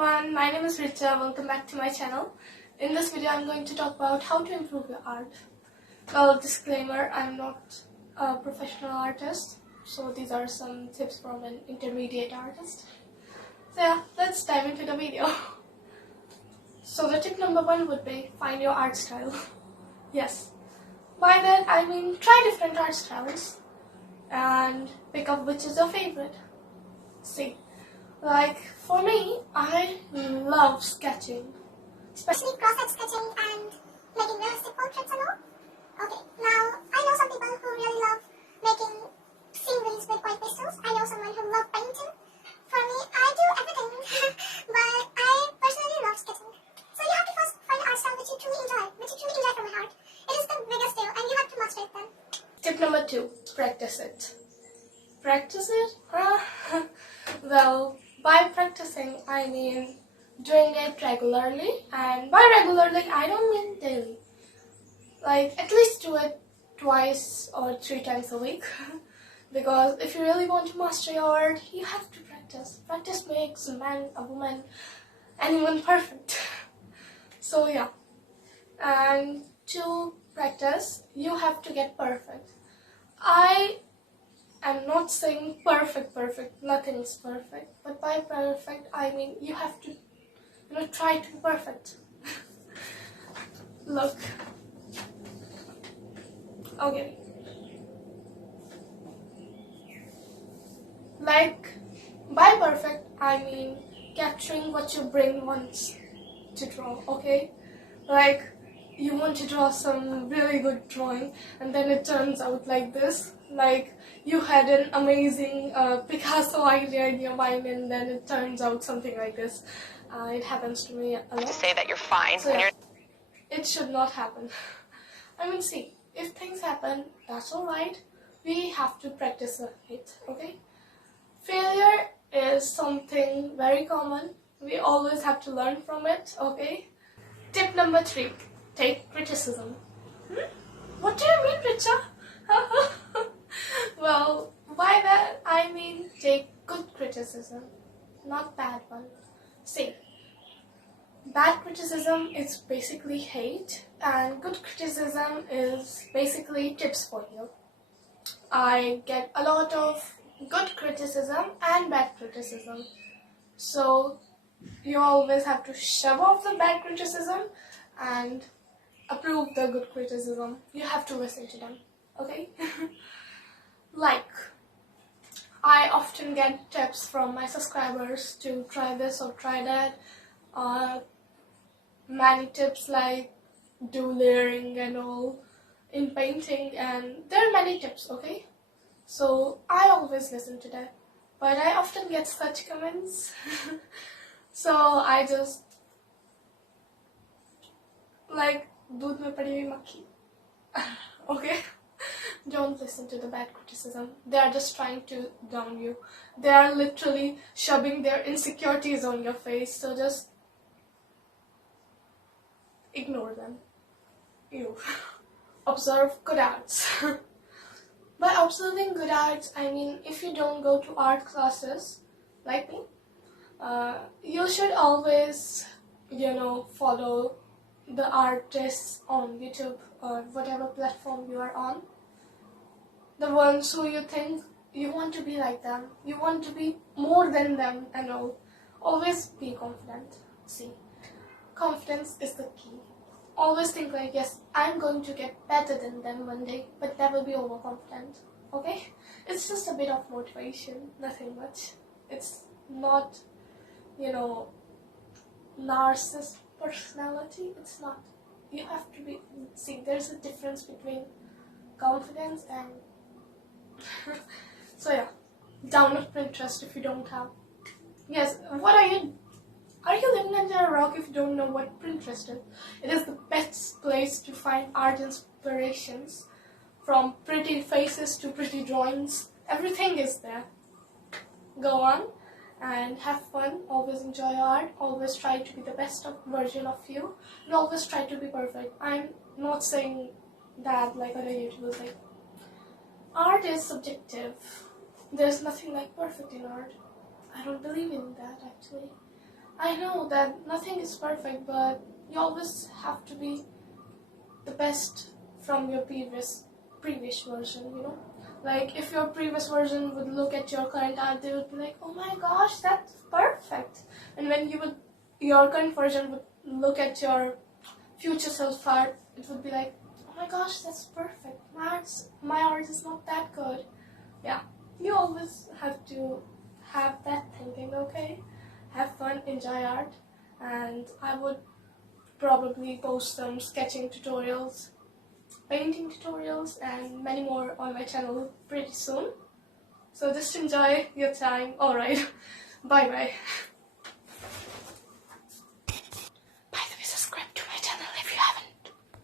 everyone, my name is Richa. Welcome back to my channel. In this video, I'm going to talk about how to improve your art. Well, disclaimer, I'm not a professional artist, so these are some tips from an intermediate artist. So yeah, let's dive into the video. So the tip number 1 would be find your art style. Yes, by that I mean try different art styles and pick up which is your favorite. See, like for me, I love sketching. Especially cross-hatch sketching and making realistic portraits and all. Okay, now I know some people who really love making sceneries with oil pastels. I know someone who loves painting. For me, I do everything, but I personally love sketching. So you have to first find an art style which you truly enjoy from your heart. It is the biggest deal and you have to master it then. Tip number 2, practice it. Practice it? Well, by practicing, I mean doing it regularly, and by regularly, I don't mean daily. Like, at least do it twice or 3 times a week. Because if you really want to master your art, you have to practice. Practice makes a man, a woman, anyone perfect. So yeah. And to practice, you have to get perfect. I'm not saying perfect, nothing is perfect, but by perfect I mean you have to, try to be perfect. Look. Okay. Like, by perfect I mean capturing what your brain wants to draw, okay? Like, you want to draw some really good drawing and then it turns out like this. Like, you had an amazing Picasso idea in your mind and then it turns out something like this. It happens to me a lot. To say that you're fine So, when yeah, you're... it should not happen. I mean, see, if things happen, that's alright. We have to practice it, okay? Failure is something very common. We always have to learn from it, okay? Tip number 3, take criticism. What do you mean, Richa? Well, by that I mean take good criticism, not bad one. See, bad criticism is basically hate and good criticism is basically tips for you. I get a lot of good criticism and bad criticism. So you always have to shove off the bad criticism and approve the good criticism. You have to listen to them, okay? Like, I often get tips from my subscribers to try this or try that. Many tips like do layering and all in painting, and there are many tips, okay? So I always listen to that, but I often get such comments. So I just like दूध में पड़ी हुई मक्खी. Okay? Don't listen to the bad criticism. They are just trying to down you. They are literally shoving their insecurities on your face. So just ignore them. You observe good arts. By observing good arts, I mean if you don't go to art classes like me, you should always, follow the artists on YouTube or whatever platform you are on. The ones who you think you want to be like them, you want to be more than them and all. Always be confident. See, confidence is the key. Always think like, yes, I'm going to get better than them one day, but never be overconfident, okay? It's just a bit of motivation, nothing much. It's not, narcissist personality. It's not. You have to be, see, there's a difference between confidence and so yeah, download Pinterest if you don't have. Yes, what are you living under a rock if you don't know what Pinterest is? It is the best place to find art inspirations, from pretty faces to pretty drawings. Everything is there. Go on and have fun. Always enjoy art. Always try to be the best version of you, and always try to be perfect. I'm not saying that like other YouTubers, like, art is subjective. There's nothing like perfect in art. I don't believe in that actually. I know that nothing is perfect, but you always have to be the best from your previous version, you know. Like if your previous version would look at your current art, they would be like, oh my gosh, that's perfect. And when your current version would look at your future self art, it would be like, oh my gosh, that's perfect. My art is not that good. Yeah, you always have to have that thinking, okay? Have fun, enjoy art, and I would probably post some sketching tutorials, painting tutorials, and many more on my channel pretty soon. So just enjoy your time. Alright, bye bye.